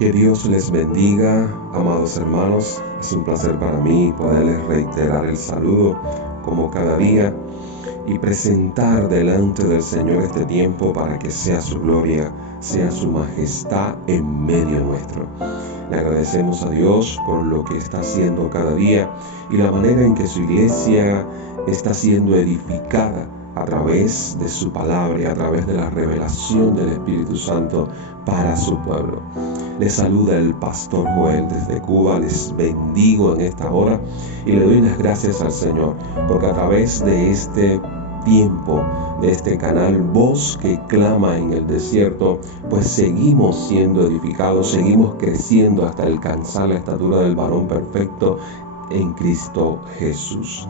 Que Dios les bendiga, amados hermanos. Es un placer para mí poderles reiterar el saludo como cada día y presentar delante del Señor este tiempo para que sea su gloria, sea su majestad en medio nuestro. Le agradecemos a Dios por lo que está haciendo cada día y la manera en que su iglesia está siendo edificada a través de su palabra y a través de la revelación del Espíritu Santo para su pueblo. Les saluda el pastor Joel desde Cuba. Les bendigo en esta hora y le doy las gracias al Señor porque a través de este tiempo, de este canal Voz que clama en el desierto, pues seguimos siendo edificados, seguimos creciendo hasta alcanzar la estatura del varón perfecto en Cristo Jesús.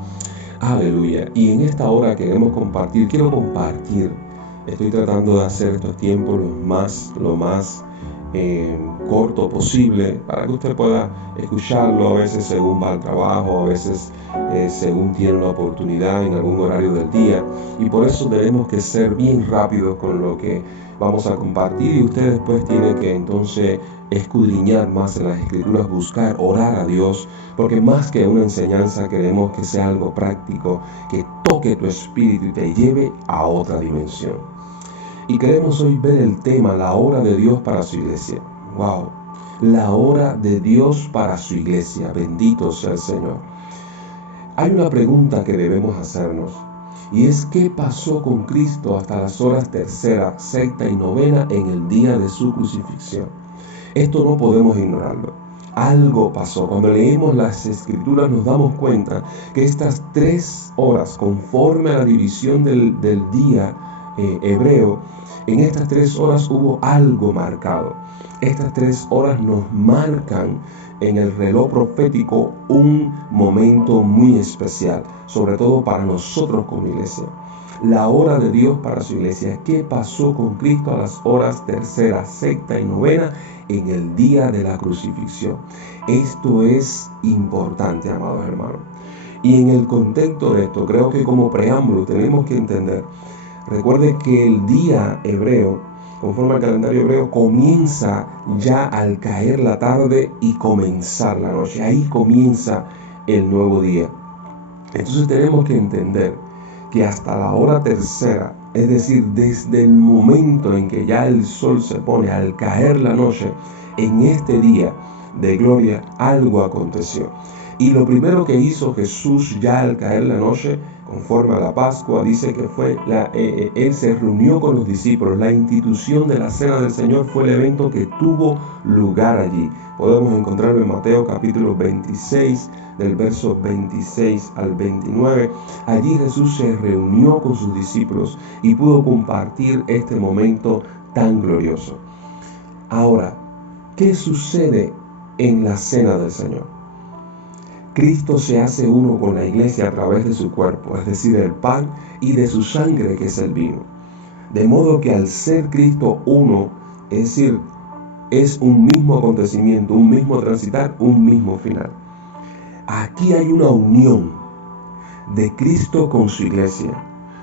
Aleluya. Y en esta hora quiero compartir. Estoy tratando de hacer estos tiempos lo más corto posible para que usted pueda escucharlo, a veces según va al trabajo, a veces según tiene la oportunidad en algún horario del día, y por eso tenemos que ser bien rápidos con lo que vamos a compartir, y usted después tiene que entonces escudriñar más en las escrituras, buscar, orar a Dios, porque más que una enseñanza queremos que sea algo práctico, que toque tu espíritu y te lleve a otra dimensión. Y queremos hoy ver el tema, la hora de Dios para su iglesia. ¡Wow! La hora de Dios para su iglesia. Bendito sea el Señor. Hay una pregunta que debemos hacernos, y es ¿qué pasó con Cristo hasta las horas tercera, sexta y novena en el día de su crucifixión? Esto no podemos ignorarlo. Algo pasó. Cuando leemos las escrituras nos damos cuenta que estas 3 horas, conforme a la división del día hebreo, en estas 3 horas hubo algo marcado. Estas 3 horas nos marcan en el reloj profético un momento muy especial, sobre todo para nosotros como iglesia. La hora de Dios para su iglesia. ¿Qué pasó con Cristo a las horas tercera, sexta y novena en el día de la crucifixión? Esto es importante, amados hermanos. Y en el contexto de esto, creo que como preámbulo tenemos que entender, recuerde que el día hebreo, conforme al calendario hebreo, comienza ya al caer la tarde y comenzar la noche. Ahí comienza el nuevo día. Entonces tenemos que entender que hasta la hora tercera, es decir, desde el momento en que ya el sol se pone al caer la noche, en este día de gloria algo aconteció. Y lo primero que hizo Jesús ya al caer la noche, conforme a la Pascua, dice que Él se reunió con los discípulos. La institución de la Cena del Señor fue el evento que tuvo lugar allí. Podemos encontrarlo en Mateo capítulo 26, del verso 26 al 29. Allí Jesús se reunió con sus discípulos y pudo compartir este momento tan glorioso. Ahora, ¿qué sucede en la Cena del Señor? Cristo se hace uno con la iglesia a través de su cuerpo, es decir, el pan, y de su sangre, que es el vino. De modo que al ser Cristo uno, es decir, es un mismo acontecimiento, un mismo transitar, un mismo final. Aquí hay una unión de Cristo con su iglesia.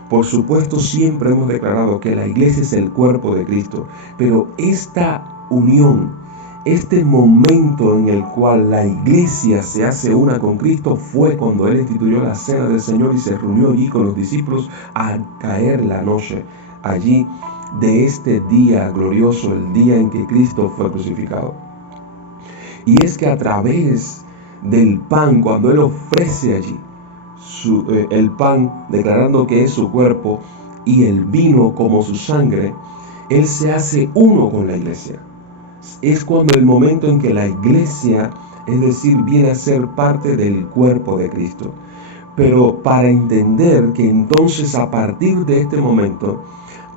Por supuesto, siempre hemos declarado que la iglesia es el cuerpo de Cristo, pero esta unión, este momento en el cual la iglesia se hace una con Cristo fue cuando Él instituyó la Cena del Señor y se reunió allí con los discípulos al caer la noche, allí de este día glorioso, el día en que Cristo fue crucificado. Y es que a través del pan, cuando Él ofrece allí el pan, declarando que es su cuerpo, y el vino como su sangre, Él se hace uno con la iglesia. Es cuando el momento en que la iglesia, es decir, viene a ser parte del cuerpo de Cristo. Pero para entender que entonces a partir de este momento,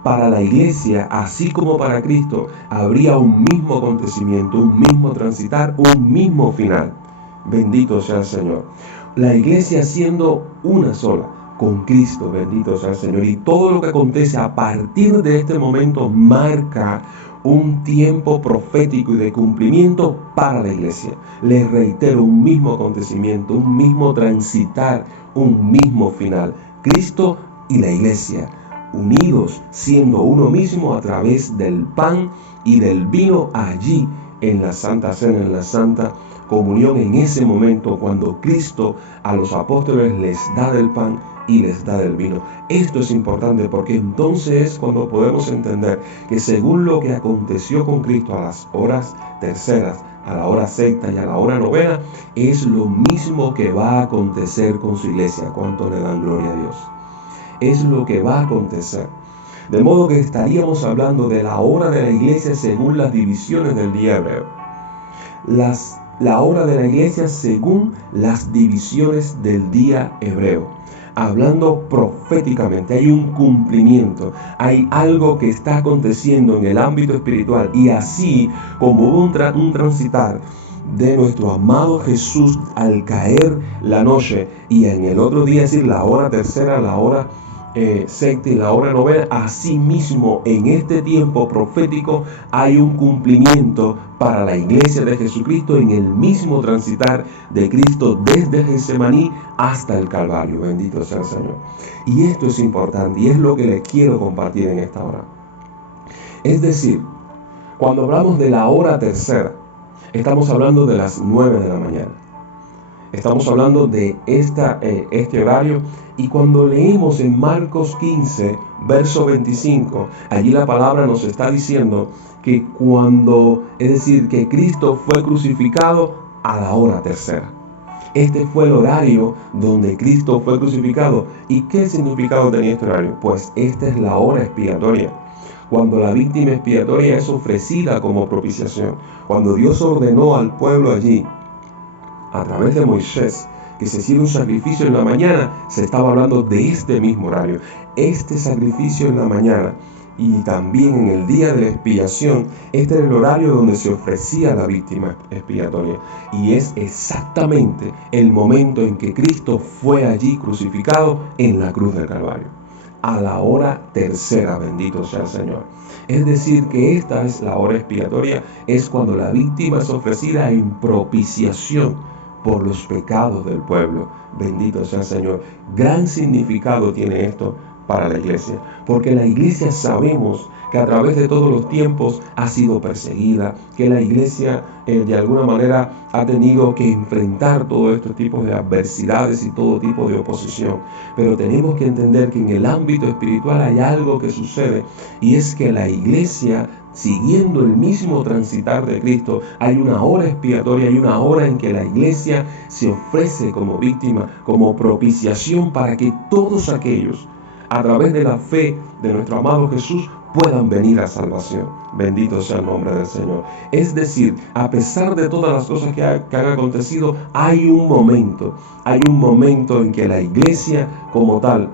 para la iglesia, así como para Cristo, habría un mismo acontecimiento, un mismo transitar, un mismo final. Bendito sea el Señor. La iglesia siendo una sola con Cristo, bendito sea el Señor. Y todo lo que acontece a partir de este momento marca un tiempo profético y de cumplimiento para la iglesia. Les reitero, un mismo acontecimiento, un mismo transitar, un mismo final. Cristo y la iglesia, unidos, siendo uno mismo a través del pan y del vino allí en la Santa Cena, en la Santa Comunión, en ese momento cuando Cristo a los apóstoles les da del pan y les da del vino. Esto es importante porque entonces es cuando podemos entender que según lo que aconteció con Cristo a las horas terceras, a la hora sexta y a la hora novena, es lo mismo que va a acontecer con su iglesia. ¿Cuánto le dan gloria a Dios? Es lo que va a acontecer. De modo que estaríamos hablando de la hora de la iglesia según las divisiones del día hebreo. La hora de la iglesia según las divisiones del día hebreo. Hablando proféticamente, hay un cumplimiento, hay algo que está aconteciendo en el ámbito espiritual, y así como un transitar de nuestro amado Jesús al caer la noche, y en el otro día, es decir, la hora tercera, la hora sexta y la hora novena, asimismo en este tiempo profético hay un cumplimiento para la iglesia de Jesucristo en el mismo transitar de Cristo desde Getsemaní hasta el Calvario. Bendito sea el Señor. Y esto es importante y es lo que les quiero compartir en esta hora. Es decir, cuando hablamos de la hora tercera, estamos hablando de las 9 de la mañana. Estamos hablando de este horario, y cuando leemos en Marcos 15, verso 25, allí la palabra nos está diciendo que que Cristo fue crucificado a la hora tercera. Este fue el horario donde Cristo fue crucificado. ¿Y qué significado tenía este horario? Pues esta es la hora expiatoria. Cuando la víctima expiatoria es ofrecida como propiciación. Cuando Dios ordenó al pueblo allí, a través de Moisés, que se hiciera un sacrificio en la mañana, se estaba hablando de este mismo horario. Este sacrificio en la mañana y también en el día de la expiación, este era el horario donde se ofrecía la víctima expiatoria. Y es exactamente el momento en que Cristo fue allí crucificado en la cruz del Calvario. A la hora tercera, bendito sea el Señor. Es decir, que esta es la hora expiatoria, es cuando la víctima es ofrecida en propiciación por los pecados del pueblo. Bendito sea el Señor. Gran significado tiene esto para la iglesia, porque la iglesia sabemos que a través de todos los tiempos ha sido perseguida, que la iglesia de alguna manera ha tenido que enfrentar todos estos tipos de adversidades y todo tipo de oposición. Pero tenemos que entender que en el ámbito espiritual hay algo que sucede, y es que la iglesia, siguiendo el mismo transitar de Cristo, hay una hora expiatoria, hay una hora en que la iglesia se ofrece como víctima, como propiciación para que todos aquellos, a través de la fe de nuestro amado Jesús, puedan venir a salvación. Bendito sea el nombre del Señor. Es decir, a pesar de todas las cosas que han acontecido, hay un momento en que la iglesia como tal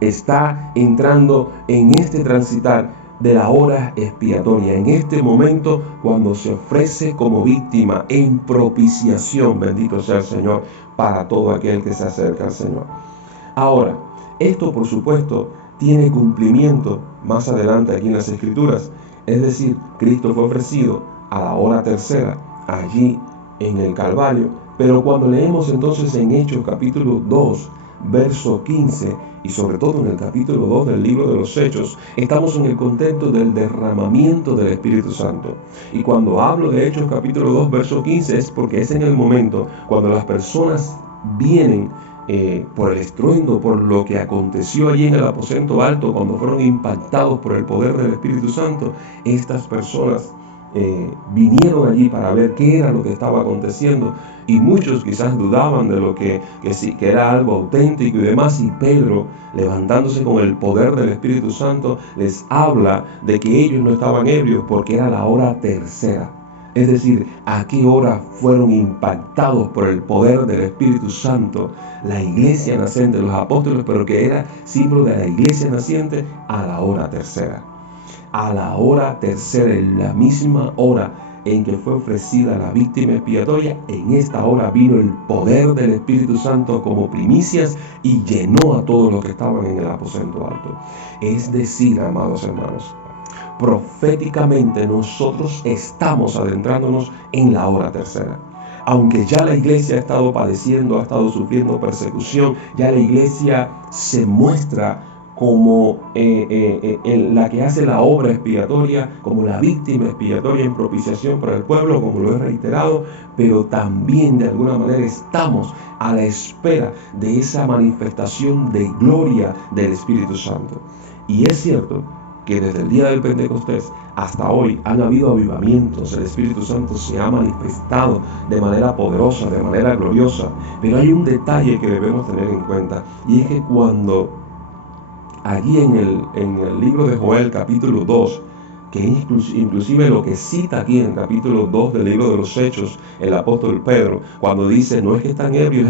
está entrando en este transitar de la hora expiatoria, en este momento cuando se ofrece como víctima en propiciación, bendito sea el Señor, para todo aquel que se acerca al Señor. Ahora, esto por supuesto tiene cumplimiento más adelante aquí en las Escrituras. Es decir, Cristo fue ofrecido a la hora tercera allí en el Calvario, pero cuando leemos entonces en Hechos capítulo 2, verso 15, y sobre todo en el capítulo 2 del libro de los Hechos, estamos en el contexto del derramamiento del Espíritu Santo. Y cuando hablo de Hechos capítulo 2, verso 15, es porque es en el momento cuando las personas vienen por el estruendo, por lo que aconteció allí en el aposento alto, cuando fueron impactados por el poder del Espíritu Santo. Estas personas vinieron allí para ver qué era lo que estaba aconteciendo, y muchos quizás dudaban de lo que era algo auténtico y demás, y Pedro, levantándose con el poder del Espíritu Santo, les habla de que ellos no estaban ebrios porque era la hora tercera. Es decir, ¿a qué hora fueron impactados por el poder del Espíritu Santo la iglesia naciente, los apóstoles, pero que era símbolo de la iglesia naciente? A la hora tercera. A la hora tercera, en la misma hora en que fue ofrecida la víctima expiatoria, en esta hora vino el poder del Espíritu Santo como primicias y llenó a todos los que estaban en el aposento alto. Es decir, amados hermanos, proféticamente nosotros estamos adentrándonos en la hora tercera. Aunque ya la iglesia ha estado padeciendo, ha estado sufriendo persecución, ya la iglesia se muestra como la que hace la obra expiatoria, como la víctima expiatoria en propiciación para el pueblo, como lo he reiterado, pero también de alguna manera estamos a la espera de esa manifestación de gloria del Espíritu Santo. Y es cierto que desde el día del Pentecostés hasta hoy han habido avivamientos, el Espíritu Santo se ha manifestado de manera poderosa, de manera gloriosa, pero hay un detalle que debemos tener en cuenta, y es que cuando allí en el libro de Joel capítulo 2, que inclusive lo que cita aquí en el capítulo 2 del libro de los Hechos, el apóstol Pedro, cuando dice, no es que están ebrios,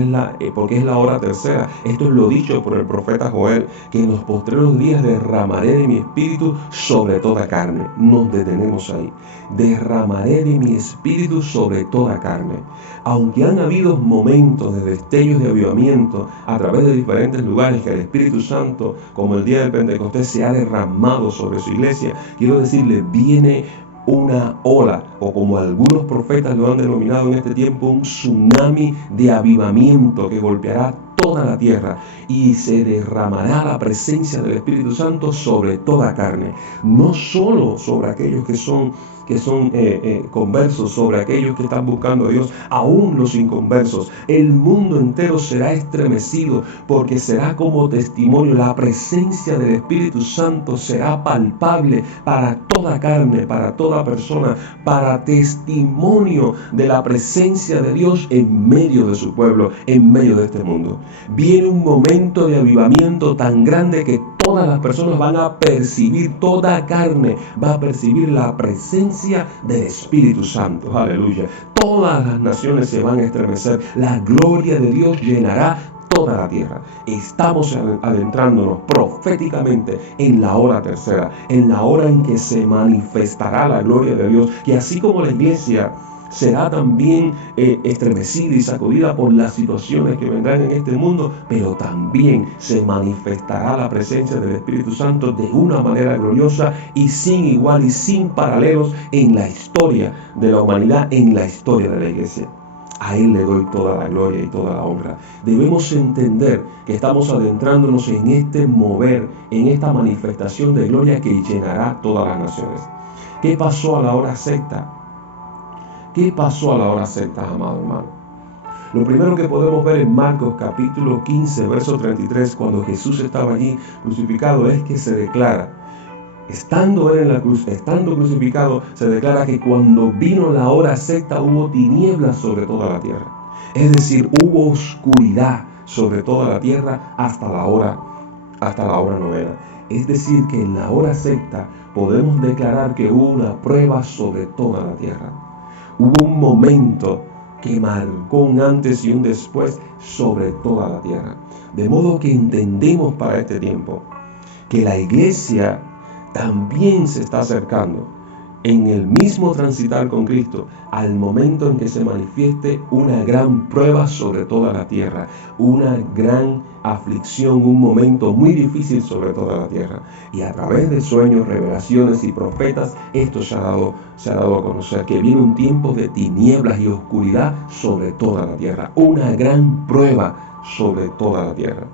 porque es la hora tercera. Esto es lo dicho por el profeta Joel, que en los postreros días derramaré de mi espíritu sobre toda carne. Nos detenemos ahí. Derramaré de mi espíritu sobre toda carne. Aunque han habido momentos de destellos de avivamiento a través de diferentes lugares que el Espíritu Santo, como el día del Pentecostés, se ha derramado sobre su iglesia, quiero decirle, viene una ola, o como algunos profetas lo han denominado en este tiempo, un tsunami de avivamiento que golpeará toda la tierra y se derramará la presencia del Espíritu Santo sobre toda carne, no solo sobre aquellos que son conversos, sobre aquellos que están buscando a Dios, aún los inconversos. El mundo entero será estremecido porque será como testimonio. La presencia del Espíritu Santo será palpable para toda carne, para toda persona, para testimonio de la presencia de Dios en medio de su pueblo, en medio de este mundo. Viene un momento de avivamiento tan grande que todas las personas van a percibir, toda carne va a percibir la presencia del Espíritu Santo. Aleluya. Todas las naciones se van a estremecer. La gloria de Dios llenará toda la tierra. Estamos adentrándonos proféticamente en la hora tercera, en la hora en que se manifestará la gloria de Dios, que así como la iglesia será también estremecida y sacudida por las situaciones que vendrán en este mundo, pero también se manifestará la presencia del Espíritu Santo de una manera gloriosa y sin igual y sin paralelos en la historia de la humanidad, en la historia de la iglesia. A Él le doy toda la gloria y toda la honra. Debemos entender que estamos adentrándonos en este mover, en esta manifestación de gloria que llenará todas las naciones. ¿Qué pasó a la hora sexta? ¿Qué pasó a la hora sexta, amado hermano? Lo primero que podemos ver en Marcos capítulo 15, verso 33, cuando Jesús estaba allí crucificado, es que se declara, estando él en la cruz, estando crucificado, se declara que cuando vino la hora sexta hubo tinieblas sobre toda la tierra. Es decir, hubo oscuridad sobre toda la tierra hasta la hora novena. Es decir, que en la hora sexta podemos declarar que hubo una prueba sobre toda la tierra. Hubo un momento que marcó un antes y un después sobre toda la tierra. De modo que entendemos para este tiempo que la iglesia también se está acercando en el mismo transitar con Cristo al momento en que se manifieste una gran prueba sobre toda la tierra, una gran aflicción, un momento muy difícil sobre toda la tierra. Y a través de sueños, revelaciones y profetas, esto se ha dado a conocer, que viene un tiempo de tinieblas y oscuridad sobre toda la tierra, una gran prueba sobre toda la tierra,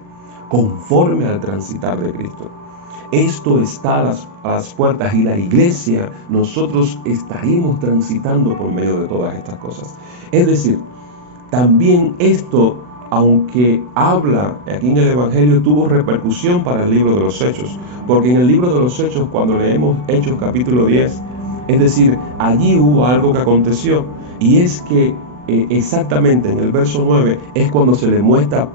conforme al transitar de Cristo. Esto está a las puertas y la iglesia, nosotros estaremos transitando por medio de todas estas cosas. Es decir, también esto, aunque habla aquí en el Evangelio, tuvo repercusión para el libro de los Hechos, porque en el libro de los Hechos, cuando leemos Hechos capítulo 10, es decir, allí hubo algo que aconteció, y es que exactamente en el verso 9 es cuando se le muestra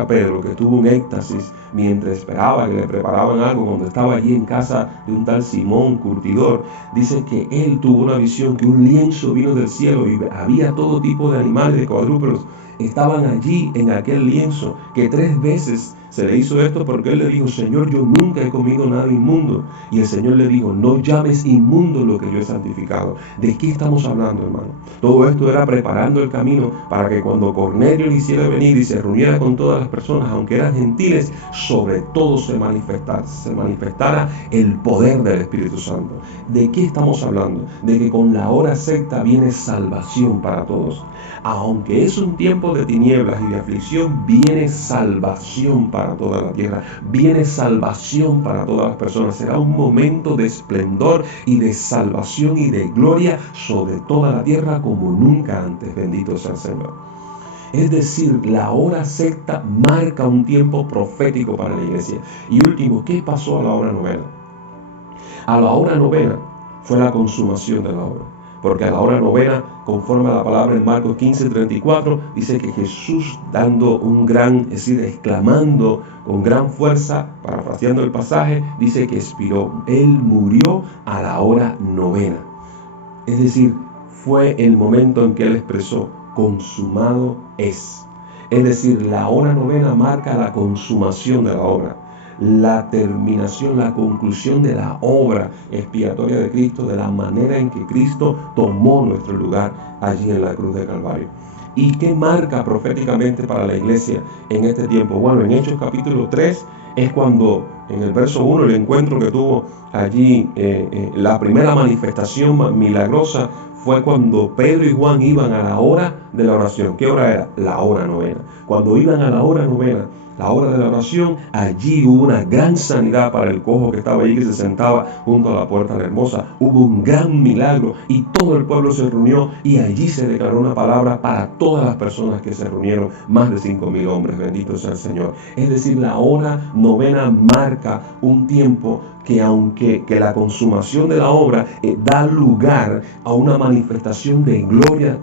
a Pedro que tuvo un éxtasis mientras esperaba que le preparaban algo, cuando estaba allí en casa de un tal Simón curtidor. Dice que él tuvo una visión, que un lienzo vino del cielo y había todo tipo de animales, de cuadrúpedos, estaban allí en aquel lienzo, que 3 veces se le hizo esto porque él le dijo, Señor, yo nunca he comido nada inmundo. Y el Señor le dijo, no llames inmundo lo que yo he santificado. ¿De qué estamos hablando, hermano? Todo esto era preparando el camino para que cuando Cornelio le hiciera venir y se reuniera con todas las personas, aunque eran gentiles, sobre todo se manifestara el poder del Espíritu Santo. ¿De qué estamos hablando? De que con la hora sexta viene salvación para todos. Aunque es un tiempo de tinieblas y de aflicción, viene salvación para para toda la tierra, viene salvación para todas las personas. Será un momento de esplendor y de salvación y de gloria sobre toda la tierra como nunca antes. Bendito sea el Señor. Es decir, la hora sexta marca un tiempo profético para la iglesia. Y último, ¿qué pasó a la hora novena? A la hora novena fue la consumación de la obra. Porque a la hora novena, conforme a la palabra en Marcos 15:34, dice que Jesús dando un gran, es decir, exclamando con gran fuerza, parafraseando el pasaje, dice que expiró. Él murió a la hora novena. Es decir, fue el momento en que él expresó, consumado es. Es decir, la hora novena marca la consumación de la obra, la terminación, la conclusión de la obra expiatoria de Cristo, de la manera en que Cristo tomó nuestro lugar allí en la cruz de Calvario. ¿Y qué marca proféticamente para la iglesia en este tiempo? Bueno, en Hechos capítulo 3 es cuando en el verso 1 el encuentro que tuvo allí, la primera manifestación milagrosa fue cuando Pedro y Juan iban a la hora de la oración. ¿Qué hora era? La hora novena. Cuando iban a la hora novena, la hora de la oración, allí hubo una gran sanidad para el cojo que estaba allí, que se sentaba junto a la puerta de la hermosa. Hubo un gran milagro y todo el pueblo se reunió y allí se declaró una palabra para todas las personas que se reunieron, más de 5,000 hombres, bendito sea el Señor. Es decir, la hora novena marca un tiempo que aunque la consumación de la obra da lugar a una manifestación de gloria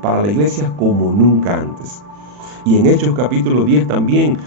para la iglesia como nunca antes. Y en Hechos capítulo 10 también,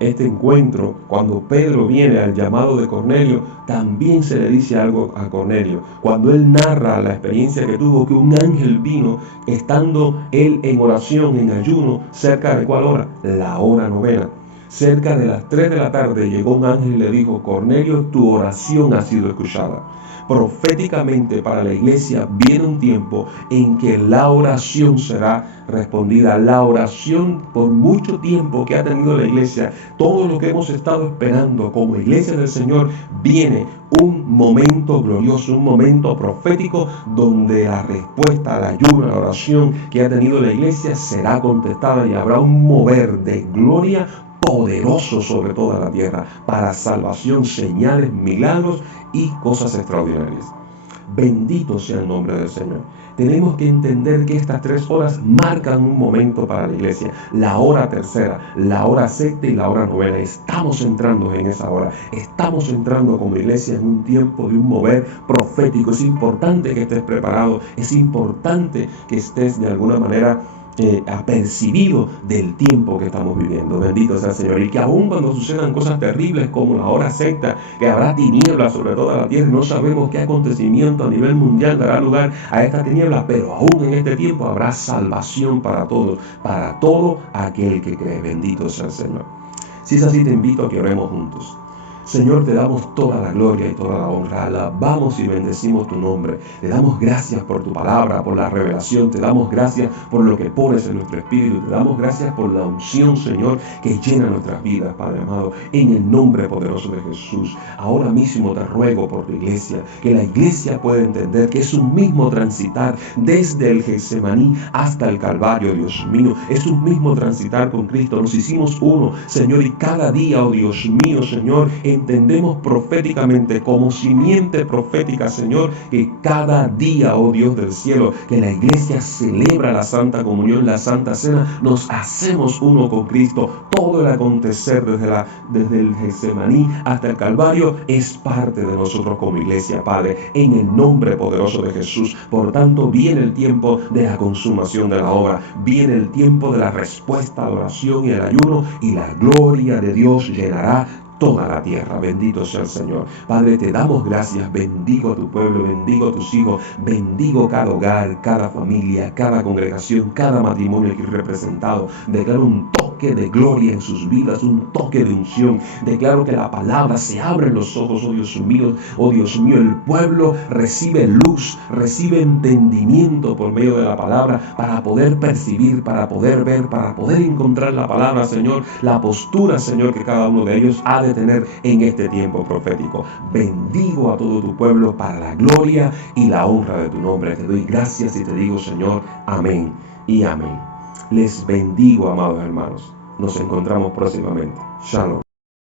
este encuentro, cuando Pedro viene al llamado de Cornelio, también se le dice algo a Cornelio. Cuando él narra la experiencia que tuvo, que un ángel vino, estando él en oración, en ayuno, cerca de ¿cuál hora? La hora novena. Cerca de las 3 de la tarde llegó un ángel y le dijo, Cornelio, tu oración ha sido escuchada. Proféticamente para la iglesia viene un tiempo en que la oración será respondida. La oración por mucho tiempo que ha tenido la iglesia, todo lo que hemos estado esperando como iglesia del Señor, viene un momento glorioso, un momento profético donde la respuesta al ayuno, a la oración que ha tenido la iglesia será contestada y habrá un mover de gloria poderoso sobre toda la tierra para salvación, señales, milagros y cosas extraordinarias. Bendito sea el nombre del Señor. Tenemos que entender que estas 3 horas marcan un momento para la iglesia. La hora tercera, la hora sexta y la hora novena. Estamos entrando en esa hora. Estamos entrando como iglesia en un tiempo de un mover profético. Es importante que estés preparado. Es importante que estés de alguna manera apercibido del tiempo que estamos viviendo. Bendito sea el Señor. Y que aún cuando sucedan cosas terribles como la hora sexta, que habrá tinieblas sobre toda la tierra, no sabemos qué acontecimiento a nivel mundial dará lugar a esta tiniebla, pero aún en este tiempo habrá salvación para todos, para todo aquel que cree. Bendito sea el Señor. Si es así, te invito a que oremos juntos. Señor, te damos toda la gloria y toda la honra. Alabamos y bendecimos tu nombre. Te damos gracias por tu palabra, por la revelación. Te damos gracias por lo que pones en nuestro espíritu. Te damos gracias por la unción, Señor, que llena nuestras vidas, Padre amado. En el nombre poderoso de Jesús. Ahora mismo te ruego por tu iglesia, que la iglesia pueda entender que es un mismo transitar desde el Getsemaní hasta el Calvario, Dios mío. Es un mismo transitar con Cristo. Nos hicimos uno, Señor, y cada día, oh Dios mío, Señor, entendemos proféticamente, como simiente profética, Señor, que cada día, oh Dios del cielo, que la iglesia celebra la Santa Comunión, la Santa Cena, nos hacemos uno con Cristo. Todo el acontecer desde el Getsemaní hasta el Calvario es parte de nosotros como iglesia, Padre, en el nombre poderoso de Jesús. Por tanto, viene el tiempo de la consumación de la obra, viene el tiempo de la respuesta a la oración y el ayuno, y la gloria de Dios llenará toda la tierra. Bendito sea el Señor. Padre, te damos gracias. Bendigo a tu pueblo, bendigo a tus hijos, bendigo cada hogar, cada familia, cada congregación, cada matrimonio aquí representado. Declaro un toque de gloria en sus vidas, un toque de unción. Declaro que la palabra se abre en los ojos, oh Dios mío, oh Dios mío. El pueblo recibe luz, recibe entendimiento por medio de la palabra para poder percibir, para poder ver, para poder encontrar la palabra, Señor, la postura, Señor, que cada uno de ellos ha de tener en este tiempo profético. Bendigo a todo tu pueblo para la gloria y la honra de tu nombre. Te doy gracias y te digo, Señor, amén y amén. Les bendigo, amados hermanos. Nos encontramos próximamente. Shalom.